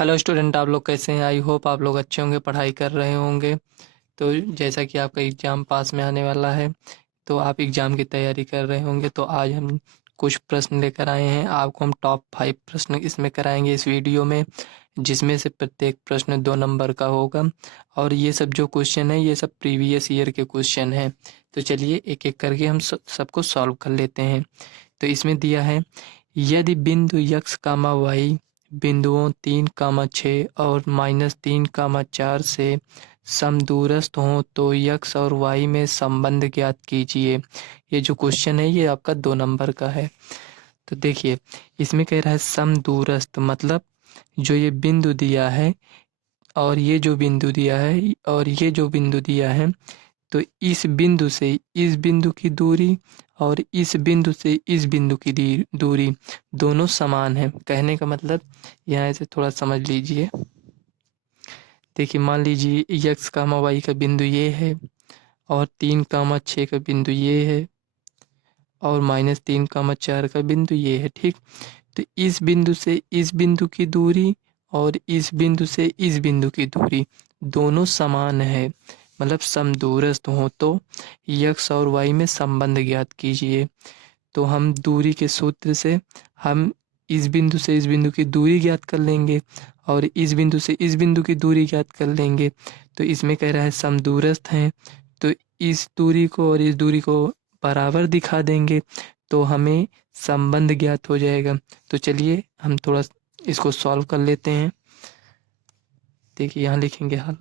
Hello student, आप लोग कैसे हैं? आई होप आप लोग अच्छे होंगे, पढ़ाई कर रहे होंगे। तो जैसा कि आपका एग्ज़ाम पास में आने वाला है, तो आप एग्ज़ाम की तैयारी कर रहे होंगे। तो आज हम कुछ प्रश्न लेकर आए हैं। आपको हम टॉप 5 प्रश्न इसमें कराएंगे इस वीडियो में, जिसमें से प्रत्येक प्रश्न 2 नंबर का होगा। और ये सब जो क्वेश्चन है, ये सब प्रीवियस ईयर के क्वेश्चन हैं। तो चलिए एक एक करके हम सबको सॉल्व कर लेते हैं। तो इसमें दिया है, यदि बिंदु x, y बिंदुओं 3, 6 और -3, 4 से समदूरस्थ हों तो x और y में संबंध ज्ञात कीजिए। ये जो क्वेश्चन है ये आपका 2 नंबर का है। तो देखिए, इसमें कह रहा है समदूरस्थ, मतलब जो ये बिंदु दिया है और ये जो बिंदु दिया है और ये जो बिंदु दिया है, तो इस बिंदु से इस बिंदु की दूरी और इस बिंदु से इस बिंदु की दूरी दोनों समान है। कहने का मतलब यहाँ से थोड़ा समझ लीजिए। देखिए, मान लीजिए x, y का बिंदु ये है और 3, 6 का बिंदु ये है और -3, 4 का बिंदु ये है। ठीक, तो इस बिंदु से इस बिंदु की दूरी और इस बिंदु से इस बिंदु की दूरी दोनों समान है, मतलब समदूरस्थ हो। तो x और y में संबंध ज्ञात कीजिए। तो हम दूरी के सूत्र से हम इस बिंदु से इस बिंदु की दूरी ज्ञात कर लेंगे और इस बिंदु से इस बिंदु की दूरी ज्ञात कर लेंगे। तो इसमें कह रहा है समदूरस्थ हैं, तो इस दूरी को और इस दूरी को बराबर दिखा देंगे तो हमें संबंध ज्ञात हो जाएगा। तो चलिए हम थोड़ा इसको सॉल्व कर लेते हैं। देखिए, यहाँ लिखेंगे हल।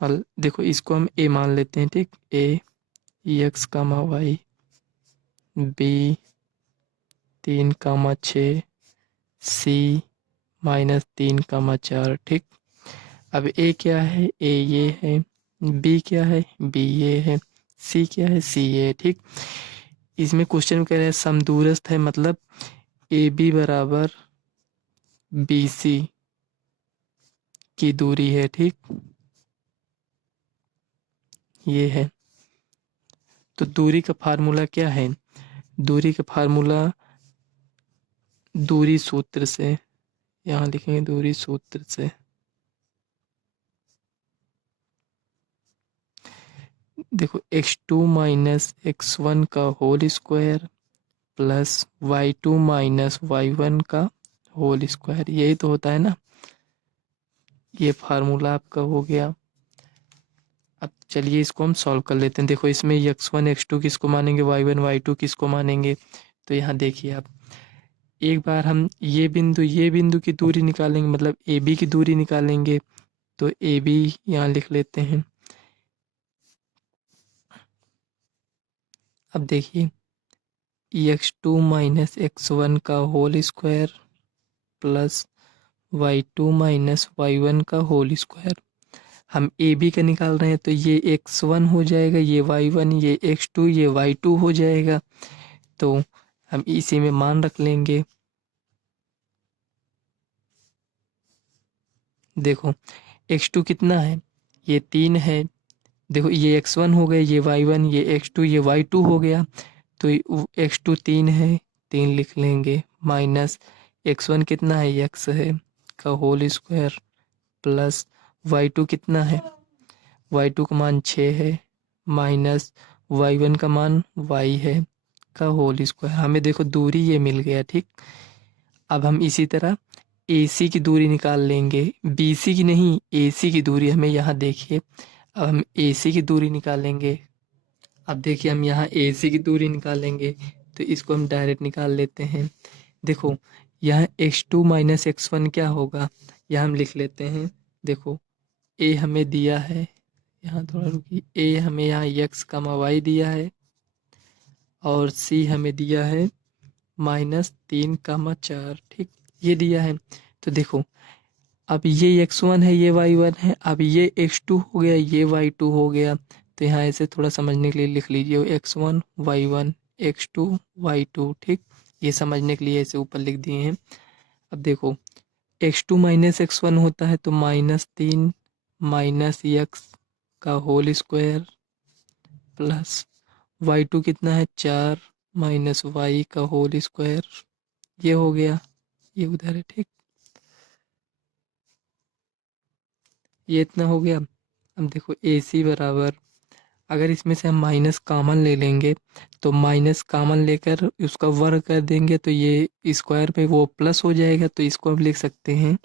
हल देखो, इसको हम a मान लेते हैं। ठीक, a x, y b 3, 6 c -3, 4। ठीक, अब a क्या है? a ये है। b क्या है? b ये है। c क्या है? c ये है। ठीक, इसमें क्वेश्चन में कह रहे हैं समदूरस्थ है, मतलब ए बी बराबर बी सी की दूरी है। ठीक, ये है। तो दूरी का फार्मूला क्या है? दूरी का फार्मूला दूरी सूत्र से, यहाँ लिखेंगे दूरी सूत्र से। देखो, x2 - x1 का whole square plus y2 - y1 का होल स्क्वायर, यही तो होता है ना। ये फार्मूला आपका हो गया। अब चलिए इसको हम सॉल्व कर लेते हैं। देखो, इसमें x1 x2 किसको मानेंगे, y1 y2 किसको मानेंगे। तो यहाँ देखिए, आप एक बार हम ये बिंदु की दूरी निकालेंगे, मतलब ए बी की दूरी निकालेंगे। तो ए बी यहाँ लिख लेते हैं। अब देखिए, x2 - x1 का whole square plus y2 - y1 का होल स्क्वायर। हम ए बी का निकाल रहे हैं, तो ये x1 हो जाएगा, ये y1, ये x2, ये y2 हो जाएगा। तो हम इसी में मान रख लेंगे। देखो, x2 कितना है? ये 3 है। देखो, ये x1 हो गया, ये y1, ये x2, ये y2 हो गया। तो x2 3 है, 3 लिख लेंगे, माइनस x1 कितना है? x है का होल स्क्वायर प्लस y2 कितना है? y2 का मान 6 है, माइनस y1 का मान y है का होल स्क्वायर। हमें देखो दूरी ये मिल गया। ठीक, अब हम इसी तरह AC की दूरी निकाल लेंगे, BC की नहीं, AC की दूरी हमें यहाँ देखिए। अब हम AC की दूरी निकालेंगे। अब देखिए, हम यहाँ AC की दूरी निकालेंगे तो इसको हम डायरेक्ट निकाल लेते हैं। देखो, यहाँ x2 - x1 क्या होगा? यहाँ हम लिख लेते हैं। देखो, A हमें दिया है, यहाँ थोड़ा रुकिए, A हमें यहाँ x, y दिया है और C हमें दिया है -3, 4। ठीक, ये दिया है। तो देखो, अब ये x1 है, ये y1 है, अब ये x2 हो गया, ये y2 हो गया। तो यहाँ ऐसे थोड़ा समझने के लिए लिख लीजिए, x1 y1 x2 y2। ठीक, ये समझने के लिए ऐसे ऊपर लिख दिए हैं। अब देखो, x2 - x1 होता है तो -3 -x का होल स्क्वायर प्लस y2 कितना है? 4 माइनस वाई का होल स्क्वायर, ये हो गया, ये उधर है, ठीक। ये इतना हो गया। अब देखो ए सी बराबर, अगर इसमें से हम माइनस कॉमन ले लेंगे तो माइनस कॉमन लेकर उसका वर्ग कर देंगे तो ये स्क्वायर में वो प्लस हो जाएगा, तो इसको हम लिख सकते हैं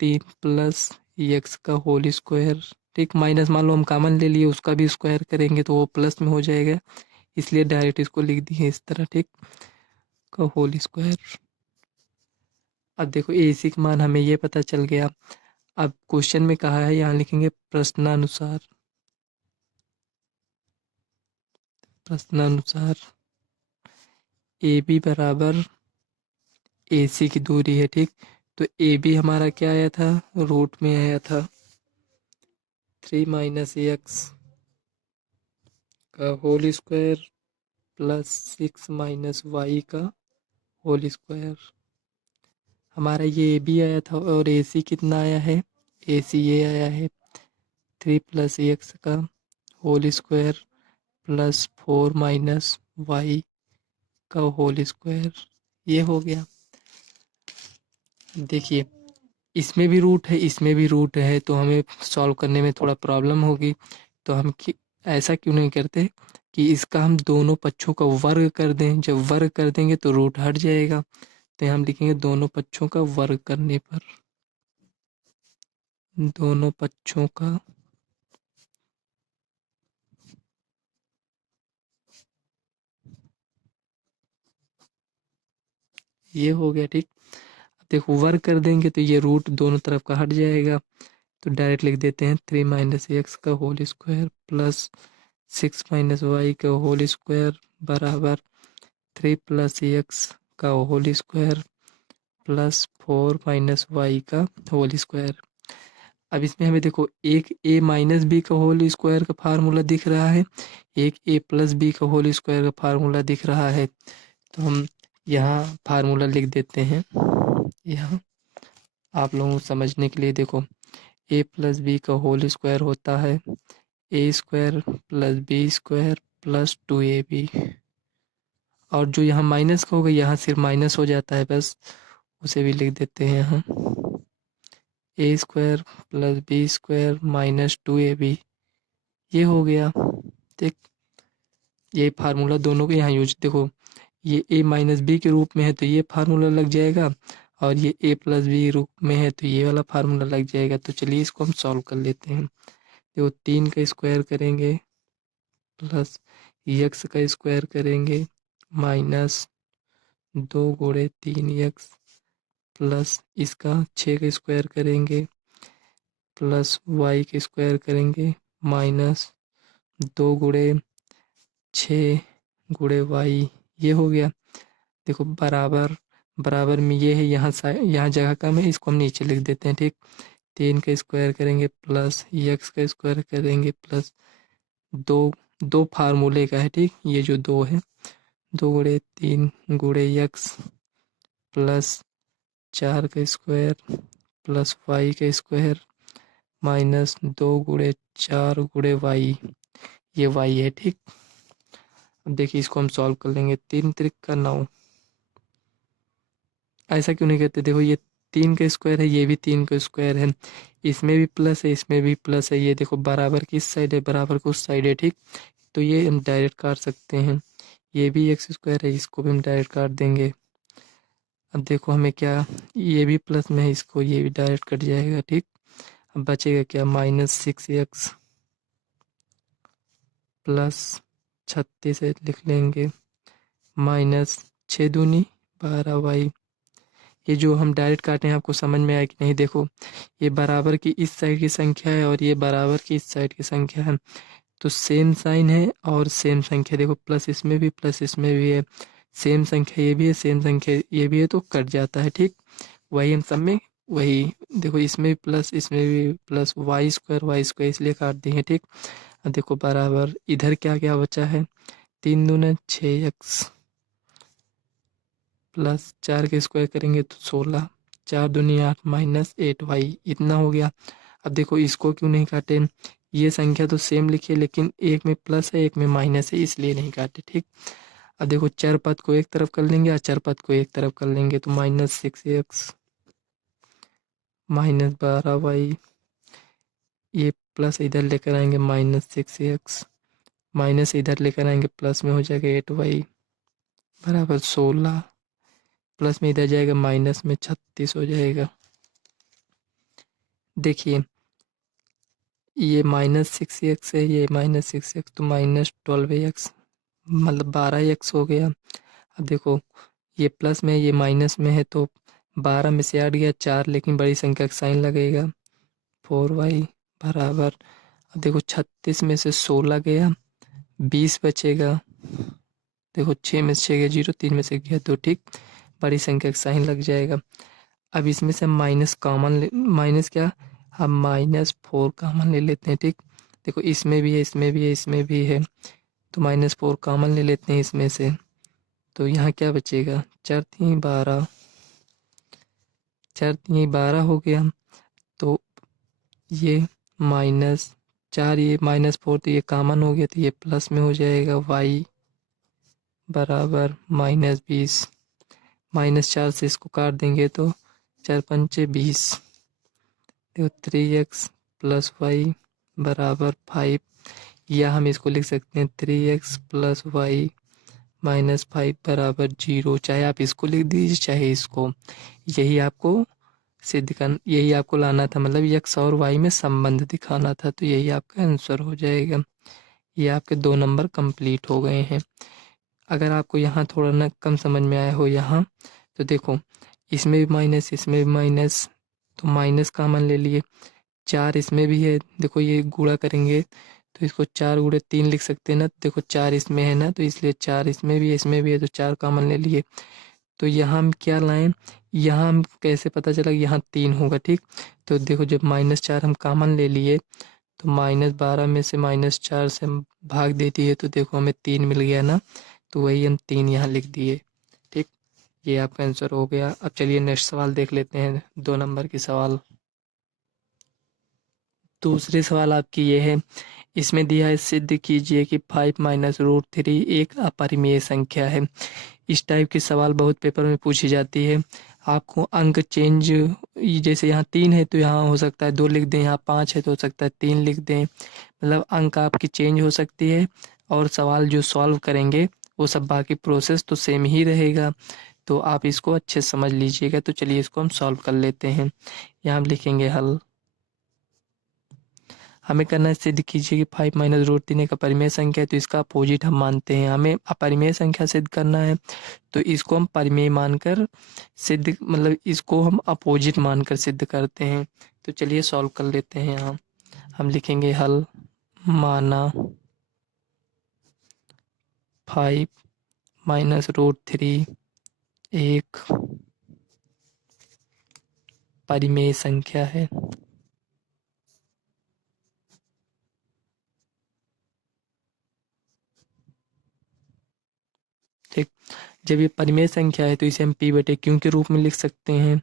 3 + x का होल स्क्वायर, ठीक। माइनस मान लो हम कॉमन ले लिए, उसका भी स्क्वायर करेंगे तो वो प्लस में हो जाएगा, इसलिए डायरेक्ट इसको लिख दिए इस तरह, ठीक, का होल स्क्वायर। अब देखो ए सी का मान हमें ये पता चल गया। अब क्वेश्चन में कहा है, यहाँ लिखेंगे प्रश्नानुसार, प्रश्नानुसार ए बी बराबर ए सी की दूरी है, ठीक। तो ए बी हमारा क्या आया था, रूट में आया था 3 - x का होल स्क्वायर प्लस 6 - y का होल स्क्वायर। हमारा ये ए बी आया था और ए सी कितना आया है, ए सी ये आया है 3 + x का होल स्क्वायर प्लस 4 - y का होल स्क्वायर, ये हो गया। देखिए इसमें भी रूट है, इसमें भी रूट है, तो हमें सॉल्व करने में थोड़ा प्रॉब्लम होगी। तो हम ऐसा क्यों नहीं करते कि इसका हम दोनों पक्षों का वर्ग कर दें, जब वर्ग कर देंगे तो रूट हट जाएगा। तो हम लिखेंगे दोनों पक्षों का वर्ग करने पर, दोनों पक्षों का ये हो गया, ठीक। अब देखो वर्ग कर देंगे तो ये रूट दोनों तरफ का हट जाएगा, तो डायरेक्ट लिख देते हैं 3 - x का होल स्क्वायर प्लस 6 - y का होल स्क्वायर बराबर 3 + x का होल स्क्वायर प्लस 4 - y का होल स्क्वायर। अब इसमें हमें देखो एक a - b का होल स्क्वायर का फार्मूला दिख रहा है, एक a + b का होल स्क्वायर का फार्मूला दिख रहा है। तो हम यहाँ फार्मूला लिख देते हैं, यहाँ आप लोगों को समझने के लिए। देखो a + b का होल स्क्वायर होता है a² + b² + 2ab, और जो यहाँ माइनस का होगा यहाँ सिर्फ माइनस हो जाता है, बस उसे भी लिख देते हैं यहाँ a² + b² - 2ab, ये हो गया, ठीक। ये फार्मूला दोनों के यहाँ यूज, देखो ये a - b के रूप में है तो ये फार्मूला लग जाएगा, और ये a + b रूप में है तो ये वाला फार्मूला लग जाएगा। तो चलिए इसको हम सॉल्व कर लेते हैं। देखो 3 का स्क्वायर करेंगे प्लस x का स्क्वायर करेंगे माइनस 2 × 3x प्लस इसका 6 का स्क्वायर करेंगे प्लस y का स्क्वायर करेंगे माइनस 2 × 6 × y, ये हो गया। देखो बराबर, बराबर में ये है, यहाँ जगह कम है, इसको हम नीचे लिख देते हैं, ठीक। 3 का स्क्वायर करेंगे प्लस x का स्क्वायर करेंगे प्लस दो फार्मूले का है, ठीक। ये जो 2 है 2 × 3 × x प्लस 4 का स्क्वायर प्लस y का स्क्वायर माइनस 2 × 4 × y, ये y है, ठीक। अब देखिए इसको हम सॉल्व कर लेंगे, 3 × 3 = 9। ऐसा क्यों नहीं करते, देखो ये 3 का स्क्वायर है, ये भी 3 का स्क्वायर है, इसमें भी प्लस है, इसमें भी प्लस है, ये देखो बराबर किस साइड है, बराबर को उस साइड है, ठीक। तो ये हम डायरेक्ट काट सकते हैं, ये भी x² है, इसको भी हम डायरेक्ट काट देंगे। अब देखो हमें क्या, ये भी प्लस में है, इसको ये भी डायरेक्ट कट जाएगा, ठीक। अब बचेगा क्या, -6x प्लस 36 लिख लेंगे माइनस 6 दूनी 12y। ये जो हम डायरेक्ट काटे हैं आपको समझ में आया कि नहीं, देखो ये बराबर की इस साइड की संख्या है और ये बराबर की इस साइड की संख्या है, तो सेम साइन है और सेम संख्या, देखो प्लस इसमें भी है, सेम संख्या ये भी है, सेम संख्या ये भी है, तो कट जाता है, ठीक। वही हम सब में वही, देखो इसमें भी प्लस इसमें भी प्लस y² इसलिए काट दिए, ठीक। अब देखो बराबर इधर क्या क्या बचा है, 3 दूने 6x प्लस 4 के स्क्वायर करेंगे तो 16, 4 दूनी 8 माइनस 8y, इतना हो गया। अब देखो इसको क्यों नहीं काटे, ये संख्या तो सेम लिखी है लेकिन एक में प्लस है एक में माइनस है, इसलिए नहीं काटे, ठीक। अब देखो चर पद को एक तरफ कर लेंगे, अचर पद को एक तरफ कर लेंगे, तो -6x -12y, ये प्लस इधर लेकर आएंगे -6x, माइनस इधर लेकर आएंगे प्लस में हो जाएगा 8y बराबर 16, प्लस में इधर जाएगा माइनस में 36 हो जाएगा। देखिए ये -6x है, ये -6x, तो -12x मतलब 12x हो गया। अब देखो ये प्लस में ये माइनस में है, तो 12 में से 8 गया 4, लेकिन बड़ी संख्या का साइन लगेगा 4y बराबर, अब देखो 36 में से 16 गया 20 बचेगा, देखो 6 में से 6 गया 0, 3 में से गया 2, ठीक, बड़ी संख्या का साइन लग जाएगा। अब इसमें से माइनस कॉमन, माइनस क्या, हम -4 कॉमन ले लेते हैं, ठीक, देखो इसमें भी है, इसमें भी है, इसमें भी है, तो -4 कॉमन ले लेते हैं इसमें से, तो यहाँ क्या बचेगा, 4 3 12, 4 3 12 हो गया, तो ये -4, ये -4, तो ये कॉमन हो गया, तो ये प्लस में हो जाएगा y बराबर -20, -4 से इसको काट देंगे तो 4 पंचे 20, देखो 3x + y बराबर 5, या हम इसको लिख सकते हैं 3x + y -5 बराबर 0, चाहे आप इसको लिख दीजिए चाहे इसको, यही आपको सिद्ध कर, यही आपको लाना था, मतलब x और y में संबंध दिखाना था, तो यही आपका आंसर हो जाएगा। ये आपके 2 नंबर कंप्लीट हो गए हैं। अगर आपको यहाँ थोड़ा ना कम समझ में आया हो यहाँ, तो देखो इसमें भी माइनस, इसमें भी माइनस, तो माइनस कॉमन ले लिए, 4 इसमें भी है, देखो ये गुणा करेंगे तो इसको 4 गुणे 3 लिख सकते हैं ना, देखो 4 इसमें है ना, तो इसलिए 4 इसमें भी है, इसमें भी है, तो 4 कॉमन ले लिए। तो यहाँ हम क्या लाएं, यहाँ हम कैसे पता चला कि यहाँ 3 होगा, ठीक, तो देखो जब -4 हम कॉमन ले लिए, तो -12 में से -4 से हम भाग दे दिए, तो देखो हमें 3 मिल गया ना, तो वही हम 3 यहाँ लिख दिए, ठीक, ये आपका आंसर हो गया। अब चलिए नेक्स्ट सवाल देख लेते हैं, 2 नंबर की सवाल। दूसरे सवाल आपकी ये है, इसमें दिया है सिद्ध कीजिए कि 5 - √3 एक अपरिमेय संख्या है। इस टाइप के सवाल बहुत पेपर में पूछी जाती है। आपको अंक चेंज, जैसे यहाँ 3 है तो यहाँ हो सकता है 2 लिख दें, यहाँ 5 है तो हो सकता है 3 लिख दें, मतलब अंक आपकी चेंज हो सकती है, और सवाल जो सॉल्व करेंगे वो सब बाकी प्रोसेस तो सेम ही रहेगा, तो आप इसको अच्छे से समझ लीजिएगा। तो चलिए इसको हम सॉल्व कर लेते हैं। यहाँ हम लिखेंगे हल, हमें करना है सिद्ध कीजिए कि 5 - √3 एक अपरिमेय संख्या है, तो इसका अपोजिट हम मानते हैं। हमें अपरिमेय संख्या सिद्ध करना है, तो इसको हम परिमेय मानकर सिद्ध, मतलब इसको हम अपोजिट मानकर सिद्ध करते हैं। तो चलिए सॉल्व कर लेते हैं। यहाँ हम लिखेंगे हल, माना 5 - √3 एक परिमेय संख्या है। ठीक, जब ये परिमेय संख्या है तो इसे हम p/q के रूप में लिख सकते हैं,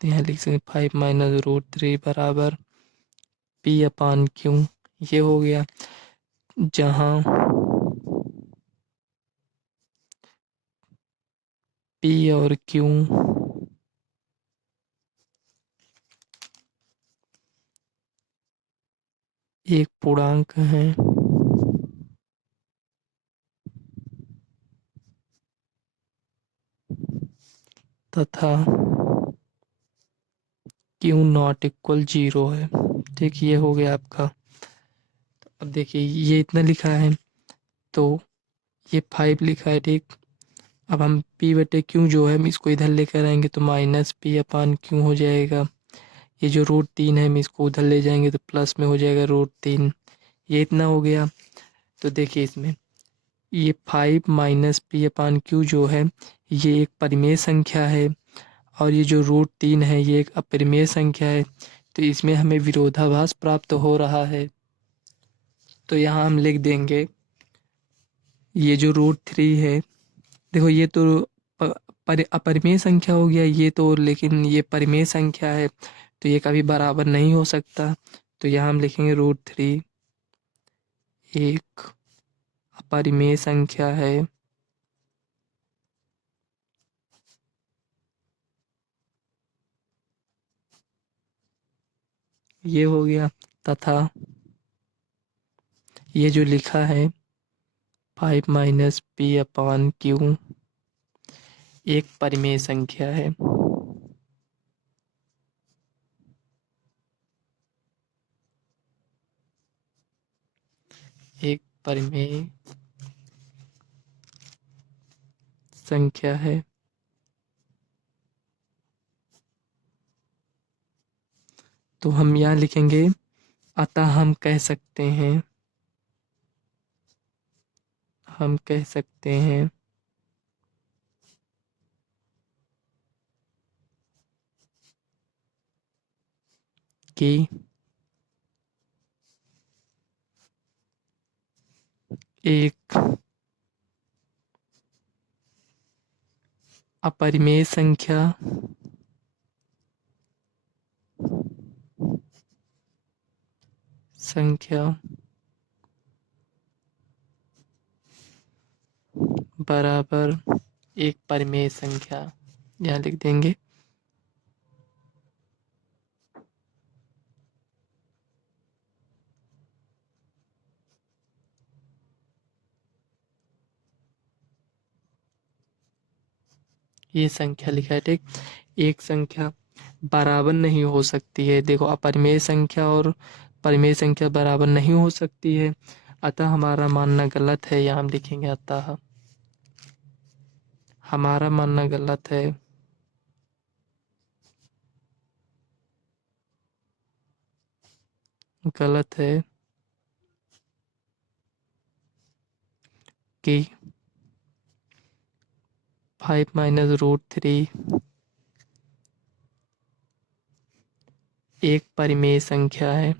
तो यहाँ लिख सकते हैं 5 - √3 बराबर p/q, ये हो गया, जहाँ p और q एक पूर्णांक है तथा q ≠ 0 है। ठीक, ये हो गया आपका। अब देखिए ये इतना लिखा है, तो ये 5 लिखा है, ठीक, अब हम p/q जो है हम इसको इधर लेकर आएंगे तो -p/q हो जाएगा। ये जो √3 है हम इसको उधर ले जाएंगे तो प्लस में हो जाएगा √3, ये इतना हो गया। तो देखिए इसमें ये 5 - p/q जो है ये एक परिमेय संख्या है, और ये जो √3 है ये एक अपरिमेय संख्या है, तो इसमें हमें विरोधाभास प्राप्त हो रहा है। तो यहाँ हम लिख देंगे ये जो √3 है, देखो ये तो अपरिमेय संख्या हो गया ये तो, लेकिन ये परिमेय संख्या है तो ये कभी बराबर नहीं हो सकता, तो यहाँ हम लिखेंगे √3 एक अपरिमेय संख्या है ये हो गया। तथा ये जो लिखा है 5-p/q एक परिमेय संख्या है। एक परिमेय संख्या है। तो हम यहाँ लिखेंगे अतः हम कह सकते हैं कि एक अपरिमेय संख्या बराबर एक परिमेय संख्या, यहाँ लिख देंगे। ये संख्या लिखा है, ठीक। एक संख्या बराबर नहीं हो सकती है। देखो, अपरिमेय संख्या और परिमेय संख्या बराबर नहीं हो सकती है, अतः हमारा मानना गलत है। यहाँ हम लिखेंगे अतः हमारा मानना गलत है। गलत है कि 5-√3 एक परिमेय संख्या है।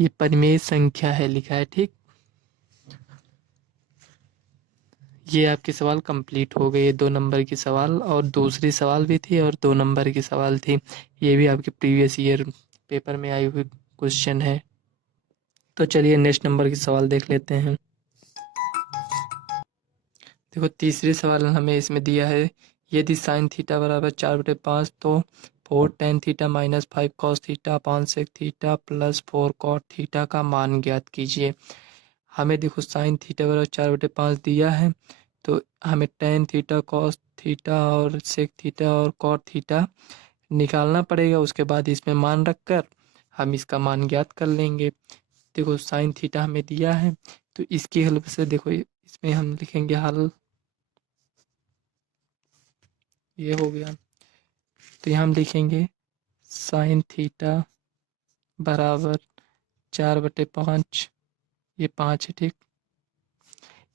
ये परिमेय संख्या है लिखा है, ठीक। ये आपके सवाल कंप्लीट हो गए। 2 नंबर की सवाल और दूसरी सवाल भी थी और 2 नंबर की सवाल थी। ये भी आपके प्रीवियस ईयर पेपर में आई हुई क्वेश्चन है। तो चलिए नेक्स्ट नंबर की सवाल देख लेते हैं। देखो, तीसरी सवाल हमें इसमें दिया है, यदि साइन थीटा बराबर 4/5 तो 4 tan theta minus 5 cos theta upon sec theta plus 4 cot theta का मान ज्ञात कीजिए। हमें देखो साइन थीटा बराबर 4/5 दिया है, तो हमें tan थीटा cos थीटा और sec थीटा और cot थीटा निकालना पड़ेगा। उसके बाद इसमें मान रखकर हम इसका मान ज्ञात कर लेंगे। देखो, साइन थीटा हमें दिया है, तो इसकी हेल्प से देखो इसमें हम लिखेंगे हल। ये हो गया। तो यहाँ हम लिखेंगे साइन थीटा बराबर 4/5, ये 5 है, ठीक।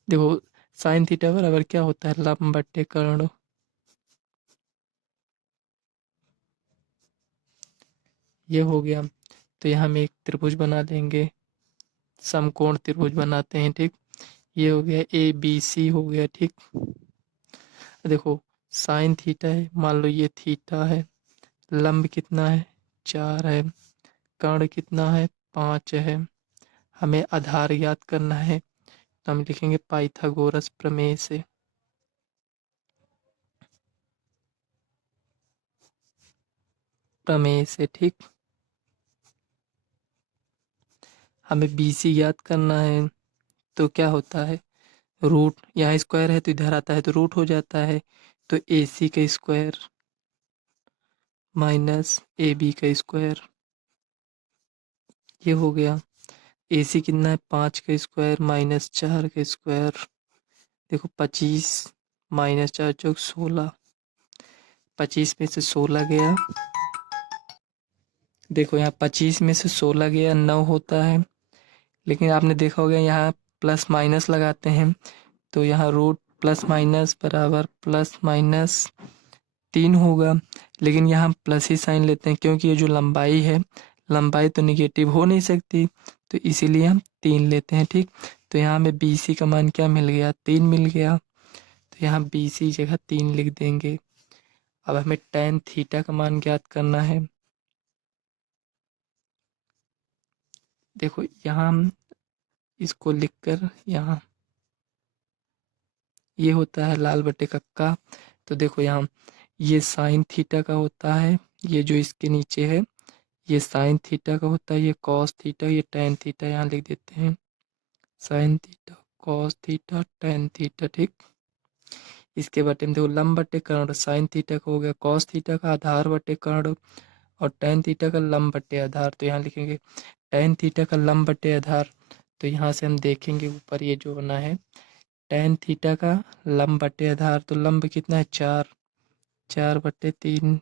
देखो, साइन थीटा बराबर क्या होता है, लंब बट्टे कर्ण। ये हो गया। तो यहाँ हम एक त्रिभुज बना लेंगे, समकोण त्रिभुज बनाते हैं, ठीक। ये हो गया ABC हो गया, ठीक। देखो, साइन थीटा है, मान लो ये थीटा है, लंब कितना है 4 है, कर्ण कितना है 5 है। हमें आधार ज्ञात करना है, तो हम लिखेंगे पाइथागोरस प्रमेय से। ठीक। हमें BC ज्ञात करना है, तो क्या होता है, रूट, यहाँ स्क्वायर है तो इधर आता है तो रूट हो जाता है। तो AC का स्क्वायर माइनस AB का स्क्वायर, ये हो गया। AC कितना है 5 का स्क्वायर माइनस 4 का स्क्वायर। देखो, 25 माइनस 4 चौक 16, 25 में से 16 गया। देखो, यहाँ 25 में से 16 गया 9 होता है, लेकिन आपने देखा होगा यहाँ प्लस माइनस लगाते हैं, तो यहाँ रूट प्लस माइनस बराबर प्लस माइनस 3 होगा। लेकिन यहाँ हम प्लस ही साइन लेते हैं, क्योंकि ये जो लंबाई है, लंबाई तो निगेटिव हो नहीं सकती, तो इसीलिए हम 3 लेते हैं, ठीक। तो यहाँ हमें BC का मान क्या मिल गया, 3 मिल गया। तो यहाँ BC जगह 3 लिख देंगे। अब हमें tan थीटा का मान ज्ञात करना है, देखो यहाँ हम इसको लिखकर यहाँ ये होता है लाल बटे कक्का। तो देखो यहाँ ये साइन थीटा का होता है, ये जो इसके नीचे है ये साइन थीटा का होता है, ये कॉस थीटा, ये टेन थीटा, यहाँ लिख देते हैं sine theta cos theta tan theta. ठीक, इसके बटे में देखो लंब बटे कर्ण, साइन थीटा का हो गया, कॉस थीटा का आधार बटे कर्ण और टेन थीटा का लंब बटे आधार। तो यहाँ लिखेंगे टेन थीटा का लंब बटे आधार। तो यहाँ से हम देखेंगे ऊपर ये जो बना है टेन थीटा का लंब बटे आधार, तो लंब कितना है 4, 4/3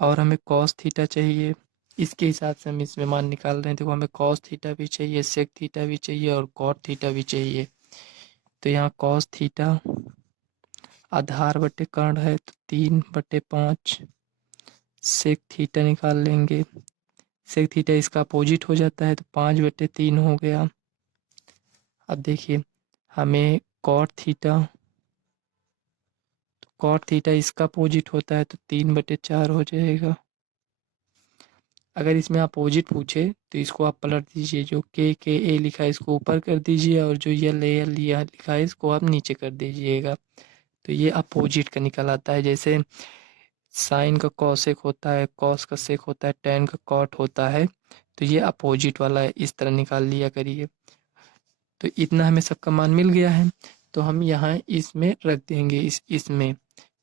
और हमें कॉस थीटा चाहिए। इसके हिसाब से हम इसमें मान निकाल रहे हैं। देखो हमें कॉस थीटा भी चाहिए, सेक थीटा भी चाहिए और कॉट थीटा भी चाहिए। तो यहाँ कॉस थीटा आधार बटे कर्ण है तो 3/5, सेक थीटा निकाल लेंगे, सेक थीटा इसका अपोजिट हो जाता है तो 5/3 हो गया। अब देखिए हमें कॉट थीटा इसका अपोजिट होता है तो 3/4 हो जाएगा। अगर इसमें अपोजिट पूछे तो इसको आप पलट दीजिए, जो के ए लिखा है इसको ऊपर कर दीजिए और जो यल ए एल लिखा है इसको आप नीचे कर दीजिएगा। तो ये अपोजिट का निकल आता है। जैसे साइन का कॉसेक होता है, कॉस का सेक होता है, टेन का कॉट होता है, तो ये अपोजिट वाला है, इस तरह निकाल लिया करिए। तो इतना हमें सबका मान मिल गया है, तो हम यहाँ इसमें रख देंगे इसमें।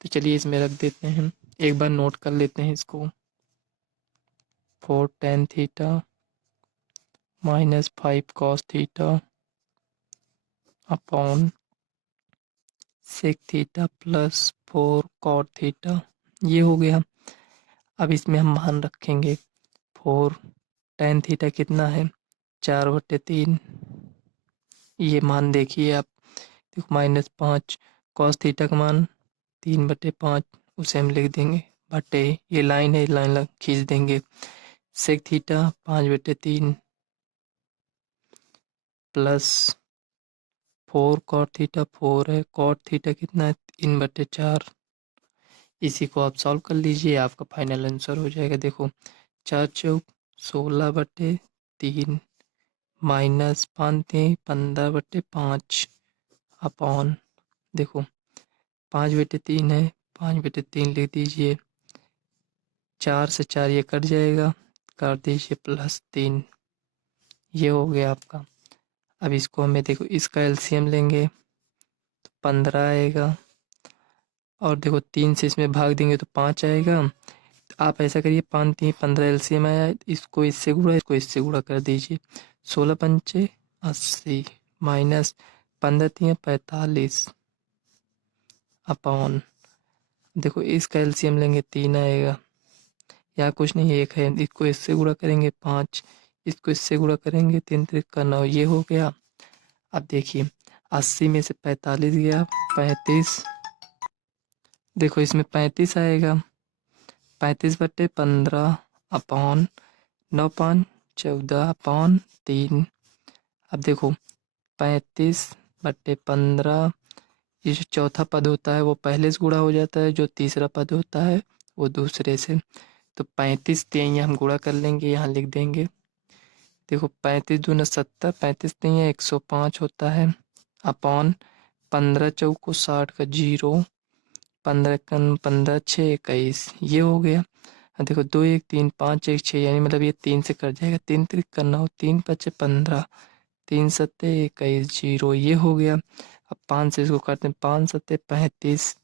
तो चलिए इसमें रख देते हैं, एक बार नोट कर लेते हैं इसको। 4 tan theta -5 cos theta upon sec theta +4 cot theta, ये हो गया। अब इसमें हम मान रखेंगे 4 tan थीटा कितना है 4/3, ये मान देखिए आप, देखो -5 cos थीटा का मान 3/5, उसे हम लिख देंगे बटे, ये लाइन है लाइन खींच देंगे, sec theta 5/3 plus 4 cot theta 4 है, cot थीटा कितना है 3/4। इसी को आप सॉल्व कर लीजिए, आपका फाइनल आंसर हो जाएगा। देखो 4 चौक 16/3 माइनस 5 15/5 अपॉन, देखो 5/3 है, 5/3 लिख दीजिए, 4 से 4 ये कट जाएगा, कर दीजिए +3, ये हो गया आपका। अब इसको हमें देखो इसका एलसीएम लेंगे तो 15 आएगा और देखो 3 से इसमें भाग देंगे तो 5 आएगा। तो आप ऐसा करिए 5 3 15 एलसीएम आया, इसको इससे गुणा, इसको इससे गुणा कर दीजिए, 16 पंचे 80 माइनस 15 3 45 अपॉन, देखो इसका एलसीएम लेंगे 3 आएगा, यहाँ कुछ नहीं 1 है, इसको इससे गुणा करेंगे 5, इसको इससे गुणा करेंगे 3 3 का 9, ये हो गया। अब देखिए 80 में से 45 गया 35, देखो इसमें 35 आएगा, 35/15 अपॉन 9 5 14 अपॉन 3। अब देखो 35/15, ये जो चौथा पद होता है वो पहले से गुणा हो जाता है, जो तीसरा पद होता है वो दूसरे से। तो 35 3 हम गुणा कर लेंगे, यहाँ लिख देंगे, देखो 35 दूना 70, 35 3 105 होता है अपॉन 15 चौको 60 का 0, 15 कन 15 6 21, ये हो गया। अब देखो 2 1 3 5 1 6, यानी मतलब ये 3 से कट जाएगा, 3 3 करना हो, 3 5 15, 3 7 21 0, ये हो गया। अब 5 से इसको करते हैं, 5 7 35,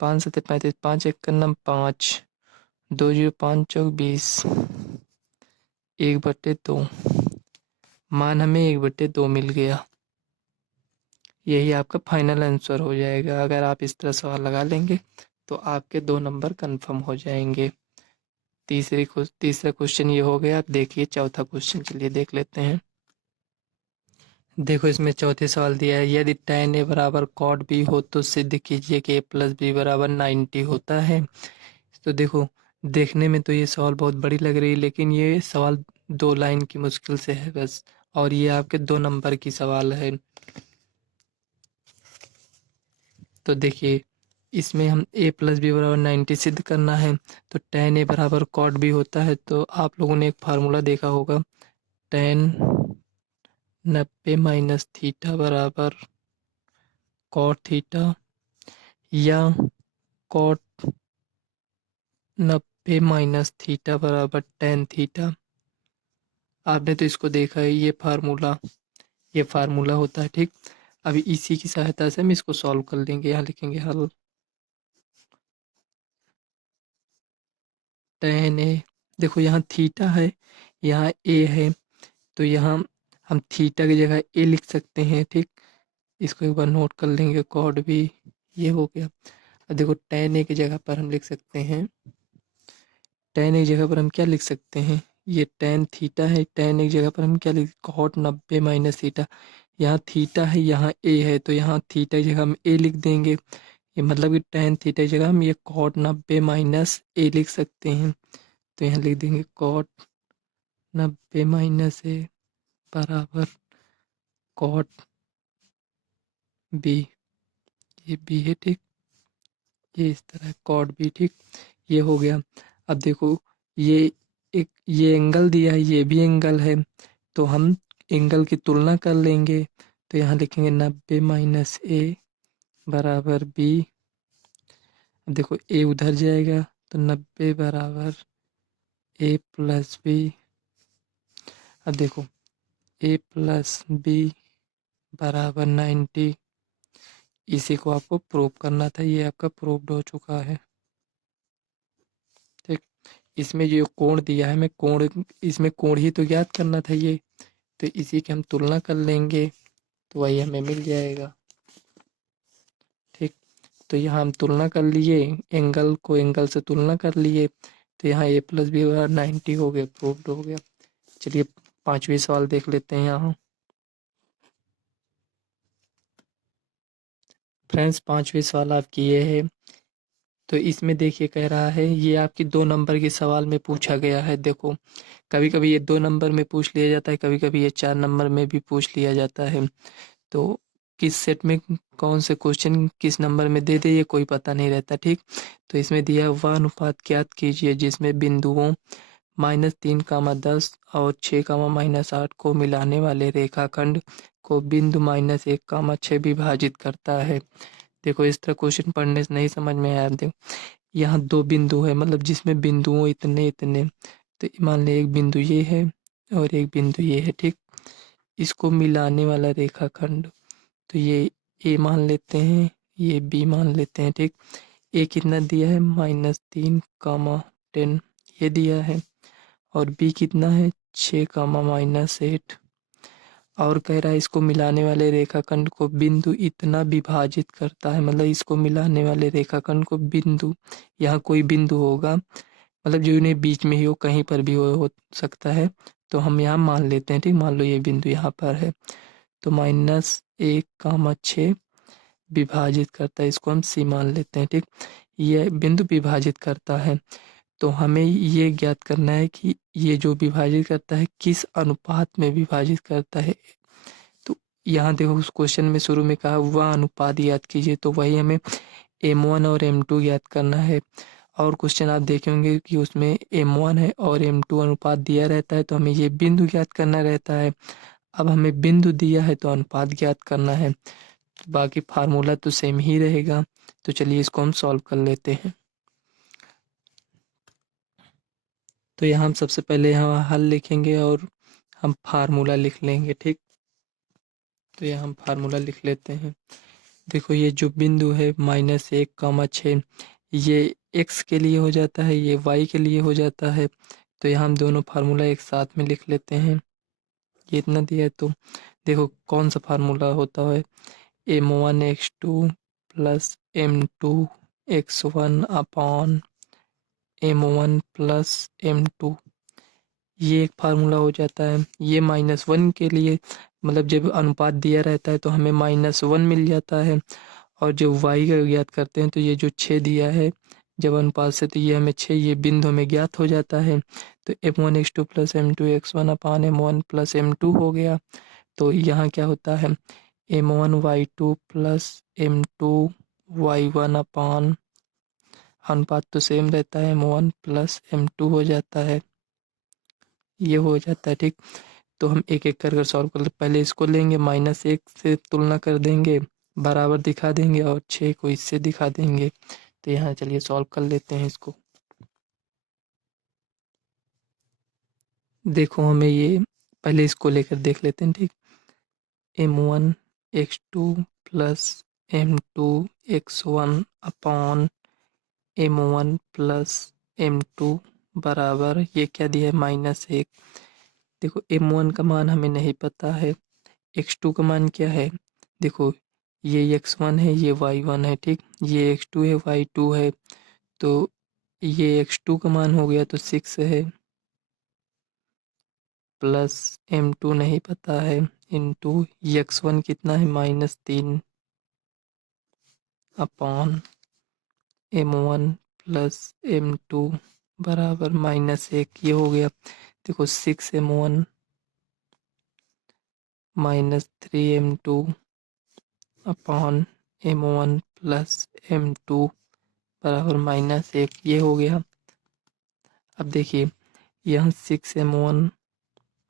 5 7 35, 5 1 करना 5, 2 0 5 चौक 20, 1/2, मान हमें 1/2 मिल गया। यही आपका फाइनल आंसर हो जाएगा। अगर आप इस तरह सवाल लगा लेंगे तो आपके 2 नंबर कंफर्म हो जाएंगे। तीसरा क्वेश्चन ये हो गया। आप देखिए चौथा क्वेश्चन, चलिए देख लेते हैं। देखो इसमें चौथे सवाल दिया है, यदि tan a बराबर cot b हो तो सिद्ध कीजिए कि a + b बराबर 90 होता है। तो देखो देखने में तो ये सवाल बहुत बड़ी लग रही है, लेकिन ये सवाल 2 लाइन की मुश्किल से है बस, और ये आपके 2 नंबर की सवाल है। तो देखिए इसमें हम a प्लस बी बराबर 90 सिद्ध करना है, तो tan a बराबर cot b होता है। तो आप लोगों ने एक फार्मूला देखा होगा, tan 90 माइनस थीटा बराबर cot थीटा, या cot 90 माइनस थीटा बराबर tan थीटा। आपने तो इसको देखा है, ये फार्मूला होता है, ठीक। अभी इसी की सहायता से हम इसको सॉल्व कर लेंगे। यहाँ लिखेंगे हल tan a, देखो यहाँ थीटा है, यहाँ a है, तो यहाँ हम थीटा की जगह a लिख सकते हैं, ठीक। इसको एक बार नोट कर लेंगे, कॉट भी ये हो गया। अब देखो tan a की जगह पर हम लिख सकते हैं, tan a की जगह पर हम क्या लिख सकते हैं, ये tan थीटा है, tan a की जगह पर हम क्या लिख, कॉट 90 माइनस थीटा। यहाँ थीटा है, यहाँ a है, तो यहाँ थीटा की जगह हम a लिख देंगे। ये मतलब कि tan थीटा की जगह हम ये कॉट 90 माइनस a लिख सकते हैं। तो यहाँ लिख देंगे कॉट 90 माइनस a बराबर कॉट b, ये b है, ठीक। ये इस तरह कॉट b, ठीक। ये हो गया। अब देखो ये ये एंगल दिया है, ये भी एंगल है, तो हम एंगल की तुलना कर लेंगे। तो यहाँ लिखेंगे 90 माइनस a बराबर b। अब देखो a उधर जाएगा, तो 90 बराबर a प्लस b। अब देखो a प्लस b बराबर 90। इसी को आपको प्रूव करना था, ये आपका प्रूव्ड हो चुका है, ठीक। इसमें जो कोण दिया है, मैं कोण, इसमें कोण ही तो ज्ञात करना था ये, तो इसी की हम तुलना कर लेंगे, तो वही हमें मिल जाएगा, ठीक। तो यहाँ हम तुलना कर लिए, एंगल को एंगल से तुलना कर लिए, तो यहाँ a प्लस बी बराबर 90 हो गया, प्रूव्ड हो गया। चलिए 5वीं सवाल देख लेते हैं। यहाँ फ्रेंड्स 5वीं सवाल आपकी ये है, तो इसमें देखिए कह रहा है, ये आपकी 2 नंबर के सवाल में पूछा गया है। देखो कभी कभी ये 2 नंबर में पूछ लिया जाता है, कभी कभी ये 4 नंबर में भी पूछ लिया जाता है। तो किस सेट में कौन से क्वेश्चन किस नंबर में दे दे, ये कोई पता नहीं रहता, ठीक। तो इसमें दिया वह अनुपात ज्ञात कीजिए जिसमें बिंदुओं -3, 10 और 6, -8 को मिलाने वाले रेखाखंड को बिंदु -1, 6 विभाजित करता है। देखो इस तरह क्वेश्चन पढ़ने से नहीं समझ में आया। देखो यहाँ 2 बिंदु है, मतलब जिसमें बिंदुओं इतने इतने, तो मान ले एक बिंदु ये है और एक बिंदु ये है, ठीक। इसको मिलाने वाला रेखाखंड, तो ये ए मान लेते हैं, ये बी मान लेते हैं, ठीक। ए कितना दिया है, -3, 10 ये दिया है, और बी कितना है 6, -8। और कह रहा है इसको मिलाने वाले रेखाखंड को बिंदु इतना विभाजित करता है, मतलब इसको मिलाने वाले रेखाखंड को बिंदु, यहाँ कोई बिंदु होगा, मतलब जो इन्हें बीच में ही हो, कहीं पर भी हो सकता है, तो हम यहाँ मान लेते हैं, ठीक। मान लो ये बिंदु यहाँ पर है, तो -1, 6 विभाजित करता है, इसको हम सी मान लेते हैं, ठीक। ये बिंदु विभाजित करता है, तो हमें ये ज्ञात करना है कि ये जो विभाजित करता है किस अनुपात में विभाजित करता है। तो यहाँ देखो उस क्वेश्चन में शुरू में कहा वह अनुपात ज्ञात कीजिए, तो वही हमें m1 और m2 ज्ञात करना है। और क्वेश्चन आप देखेंगे कि उसमें m1 है और m2 अनुपात दिया रहता है, तो हमें ये बिंदु ज्ञात करना रहता है। अब हमें बिंदु दिया है तो अनुपात ज्ञात करना है, बाकी फार्मूला तो सेम ही रहेगा। तो चलिए इसको हम सॉल्व कर लेते हैं। तो यहाँ हम सबसे पहले यहाँ हल लिखेंगे और हम फार्मूला लिख लेंगे, ठीक। तो यहाँ हम फार्मूला लिख लेते हैं। देखो ये जो बिंदु है -1, 6, ये x के लिए हो जाता है, ये y के लिए हो जाता है, तो यहाँ हम दोनों फार्मूला एक साथ में लिख लेते हैं। ये इतना दिया है, तो देखो कौन सा फार्मूला होता है, m1x2 plus m2x1 upon m1 plus m2, ये एक फार्मूला हो जाता है। ये -1 के लिए, मतलब जब अनुपात दिया रहता है तो हमें -1 मिल जाता है, और जब y का ज्ञात करते हैं तो ये जो 6 दिया है जब अनुपात से, तो ये हमें 6 ये बिंदु हमें ज्ञात हो जाता है। तो m1x2 प्लस m2x1 अपान m1 प्लस m2 हो गया। तो यहाँ क्या होता है m1y2 प्लस m2 y1 अपान अनुपात तो सेम रहता है, m1 प्लस m2 हो जाता है, ये हो जाता है। ठीक, तो हम एक एक कर कर सॉल्व कर पहले इसको लेंगे, -1 से तुलना कर देंगे, बराबर दिखा देंगे और 6 को इससे दिखा देंगे। तो यहाँ चलिए सॉल्व कर लेते हैं इसको। देखो हमें ये पहले इसको लेकर देख लेते हैं। ठीक, m1 x2 plus m2 x1 अपान m1 प्लस m2 बराबर ये क्या दिया है -1। देखो m1 का मान हमें नहीं पता है, x2 का मान क्या है, देखो ये x1 है, ये y1 है। ठीक, ये x2 है, y2 है, तो ये x2 का मान हो गया तो 6 है, प्लस m2 नहीं पता है, इंटू x1 कितना है -3 अपॉन m1 प्लस m2 बराबर -1, ये हो गया। देखो 6m1 -3m2 upon m1 plus m2 बराबर -1, ये हो गया। अब देखिए यहाँ 6m1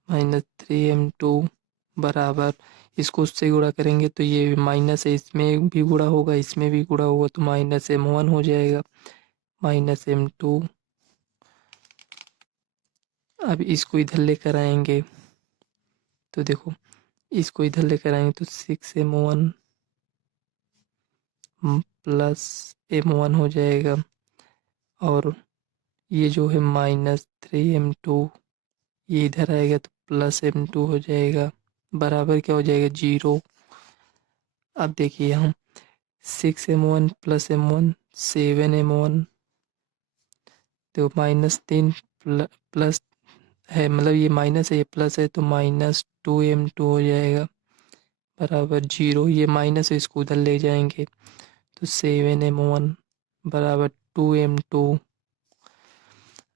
-3m2 बराबर, इसको उससे गुणा करेंगे तो ये माइनस है, इसमें भी गुणा होगा, इसमें भी गुणा होगा, तो -m1 हो जाएगा -m2। अब इसको इधर लेकर आएंगे तो देखो इसको इधर लेकर आएंगे तो 6m1 प्लस m1 हो जाएगा, और ये जो है -3m2 ये इधर आएगा तो प्लस m2 हो जाएगा, बराबर क्या हो जाएगा 0। अब देखिए हम 6m1 प्लस m1 7m1, तो -3 प्लस है, मतलब ये माइनस है ये प्लस है, तो -2m2 हो जाएगा बराबर 0। ये माइनस है, इसको उधर ले जाएंगे तो 7m1 बराबर 2m2।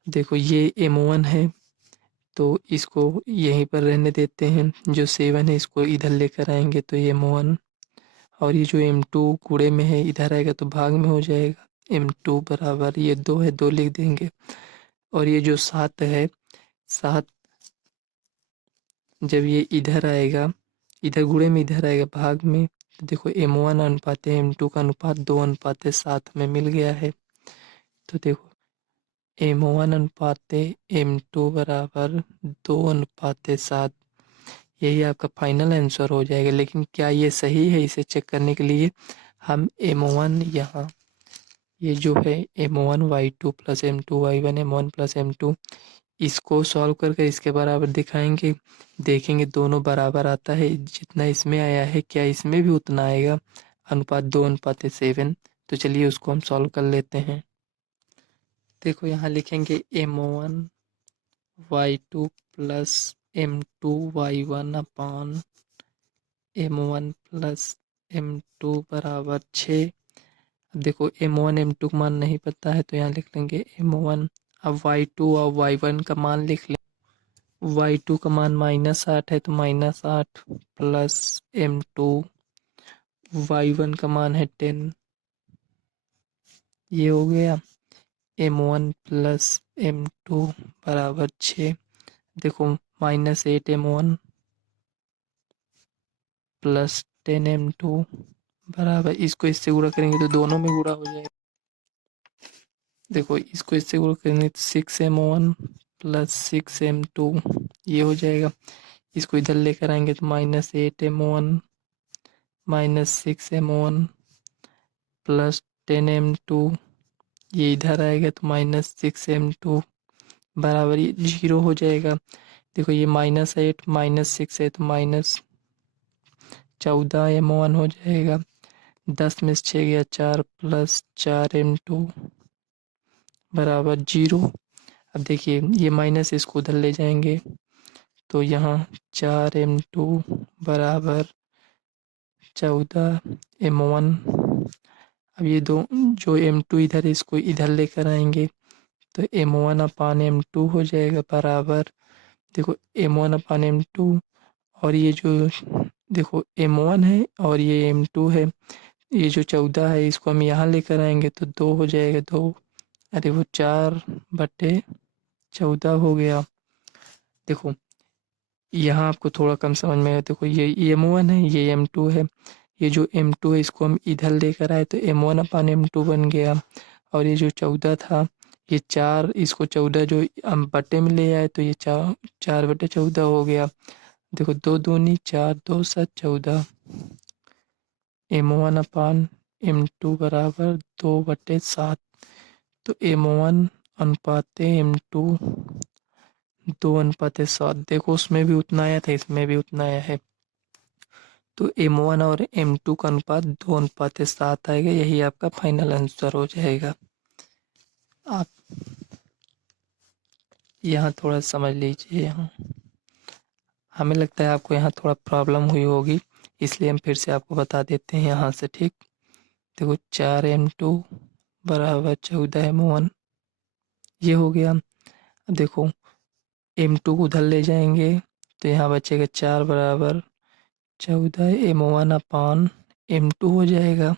देखो ये m1 है तो इसको यहीं पर रहने देते हैं, जो 7 है इसको इधर लेकर आएंगे तो ये m1, और ये जो m2 कूड़े में है इधर आएगा तो भाग में हो जाएगा, m2 बराबर ये 2 है 2 लिख देंगे, और ये जो 7 है 7 जब ये इधर आएगा, इधर गुणे में इधर आएगा भाग में, तो देखो m1 अनुपात m2 का अनुपात 2:7 में मिल गया है। तो देखो m1 अनुपात m2 बराबर 2:7, यही आपका फाइनल आंसर हो जाएगा। लेकिन क्या ये सही है, इसे चेक करने के लिए हम m1 यहाँ ये जो है m1 y2 plus m2 y1 m1 plus m2 इसको सॉल्व करके इसके बराबर दिखाएंगे, देखेंगे दोनों बराबर आता है, जितना इसमें आया है क्या इसमें भी उतना आएगा, अनुपात 2:7। तो चलिए उसको हम सॉल्व कर लेते हैं। देखो यहाँ लिखेंगे m1 y2 plus m2 y1 अपान m1 प्लस m2 बराबर 6। अब देखो m1 m2 का मान नहीं पता है तो यहाँ लिख लेंगे m1, अब y2 और y1 का मान लिख लें, y2 का मान -8 है तो -8 प्लस m2, y1 का मान है 10, ये हो गया m1 प्लस m2 बराबर 6। देखो -8m1 प्लस 10m2 बराबर, इसको इससे गुणा करेंगे तो दोनों में गुणा हो जाएगा। देखो इसको इससे गुणा करेंगे तो 6m1 प्लस 6m2 ये हो जाएगा, इसको इधर लेकर आएंगे तो -8m1 -6m1 प्लस 10m2 ये इधर आएगा तो -6m2 बराबर ये 0 हो जाएगा। देखो ये -8 -6 है तो -14m1 हो जाएगा, 10 में से 6 गया 4 प्लस 4m2 बराबर 0। अब देखिए ये माइनस इसको उधर ले जाएंगे तो यहाँ 4m2 बराबर 14m1। अब ये दो जो m2 इधर है इसको इधर लेकर आएंगे तो m1 अपान m2 हो जाएगा बराबर, देखो m1 अपान m2, और ये जो देखो m1 है और ये m2 है ये जो 14 है इसको हम यहाँ लेकर आएंगे तो 2 हो जाएगा 2, अरे वो 4/14 हो गया। देखो यहाँ आपको थोड़ा कम समझ में आया, देखो ये M1 है, ये M2 है। ये जो M2 है इसको हम इधर लेकर आए तो M1/M2 बन गया। और ये जो 14 था, ये 4, इसको 14 जो हम बटे में ले आए तो ये 4/14 हो गया। देखो 2 दूनी 4, 2 7 14। M1/M2 बराबर 2/7। तो M1 अनुपात M2 2:7। देखो उसमें भी उतना आया था, इसमें भी उतना आया है। तो M1 और M2 का अनुपात 2:7 आएगा। यही आपका फाइनल आंसर हो जाएगा। आप यहाँ थोड़ा समझ लीजिए। यहाँ हमें लगता है आपको यहाँ थोड़ा प्रॉब्लम हुई होगी, इसलिए हम फिर से आपको बता देते हैं यहाँ से, ठीक। देखो 4M2 बराबर 14M1, ये हो गया। अब देखो M2 को उधर ले जाएंगे तो यहाँ बचेगा 4 बराबर 14 M1/M2 हो जाएगा।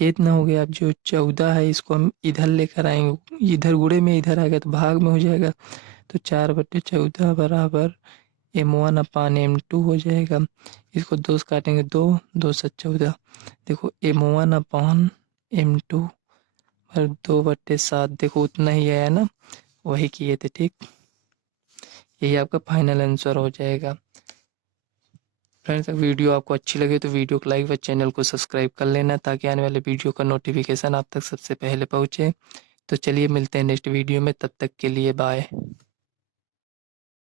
ये इतना हो गया। अब जो 14 है इसको हम इधर लेकर आएंगे, इधर गुणे में इधर आएगा तो भाग में हो जाएगा। तो 4/14 बराबर M1/M2 हो जाएगा। इसको 2 से काटेंगे 2, 2 7 14। देखो M1/M2 और 2/7, देखो उतना ही आया ना, वही किए थे, ठीक। यही आपका फाइनल आंसर हो जाएगा। फ्रेंड्स, अगर वीडियो आपको अच्छी लगे तो वीडियो को लाइक व चैनल को सब्सक्राइब कर लेना, ताकि आने वाले वीडियो का नोटिफिकेशन आप तक सबसे पहले पहुंचे। तो चलिए मिलते हैं नेक्स्ट वीडियो में, तब तक के लिए बाय।